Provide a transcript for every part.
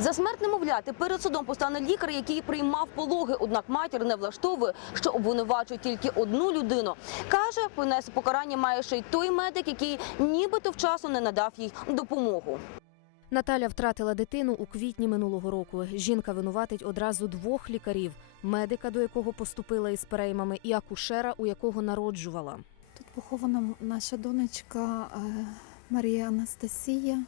За смерть немовляти перед судом постане лікар, який приймав пологи. Однак матір не влаштовує, що обвинувачує тільки одну людину. Каже, понесе покарання має ще й той медик, який нібито вчасно не надав їй допомогу. Наталя втратила дитину у квітні минулого року. Жінка винуватить одразу двох лікарів: медика, до якого поступила із переймами, і акушера, у якого народжувала. Тут похована наша донечка е, Марія Анастасія,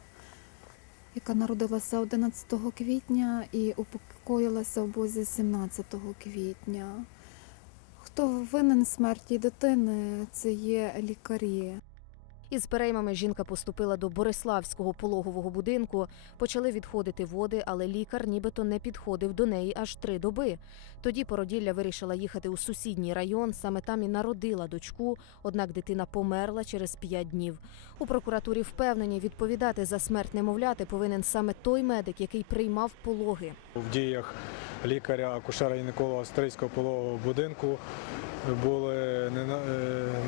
яка народилася 11 квітня і упокоїлася в Бозі 17 квітня. Хто винен смерті дитини, це є лікарі. Із переймами жінка поступила до Бориславського пологового будинку. Почали відходити води, але лікар нібито не підходив до неї аж три доби. Тоді породілля вирішила їхати у сусідній район. Саме там і народила дочку. Однак дитина померла через п'ять днів. У прокуратурі впевнені, відповідати за смерть немовляти повинен саме той медик, який приймав пологи. В діях лікаря акушера гінеколога Стрийського пологового будинку були е,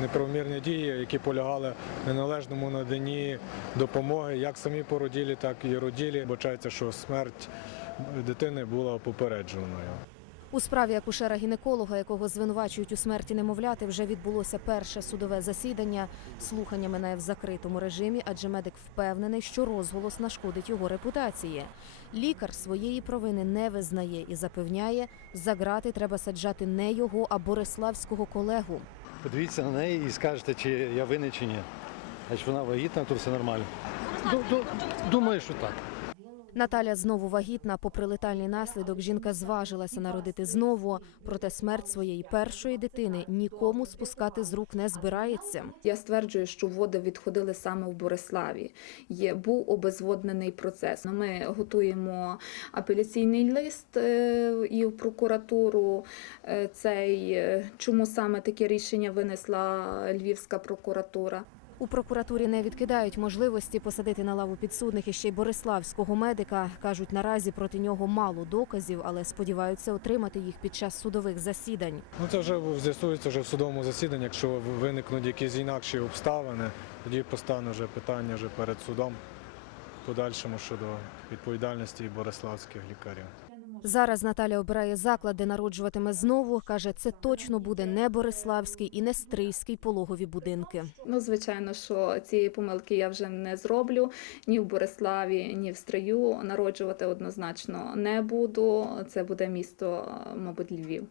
неправомірні дії, які полягали в неналежному наданні допомоги як самі породілі, так і роділі. Бачається, що смерть дитини була попередженою. У справі акушера-гінеколога, якого звинувачують у смерті немовляти, вже відбулося перше судове засідання. Слухання минає в закритому режимі, адже медик впевнений, що розголос нашкодить його репутації. Лікар своєї провини не визнає і запевняє, за грати треба саджати не його, а бориславського колегу. Подивіться на неї і скажете, чи я винен, чи ні. Якщо вона вагітна, то все нормально. Ду- ду- Думаю, що так. Наталя знову вагітна. Попри летальний наслідок, жінка зважилася народити знову. Проте смерть своєї першої дитини нікому спускати з рук не збирається. Я стверджую, що води відходили саме в Бориславі. Є був обезводнений процес. Ми готуємо апеляційний лист е, і в прокуратуру. Е, Цей е, чому саме таке рішення винесла Львівська прокуратура. У прокуратурі не відкидають можливості посадити на лаву підсудних іще й бориславського медика. кажуть, наразі проти нього мало доказів, але сподіваються отримати їх під час судових засідань. Ну це вже з'ясується вже в судовому засіданні. Якщо виникнуть якісь інакші обставини, тоді постане вже питання вже перед судом подальшому щодо відповідальності бориславських лікарів. Зараз Наталя обирає заклад, де народжуватиме знову. каже, це точно буде не бориславський і не стрийський пологові будинки. Ну, звичайно, що цієї помилки я вже не зроблю ні в Бориславі, ні в Стрию. Народжувати однозначно не буду. Це буде місто, мабуть, Львів.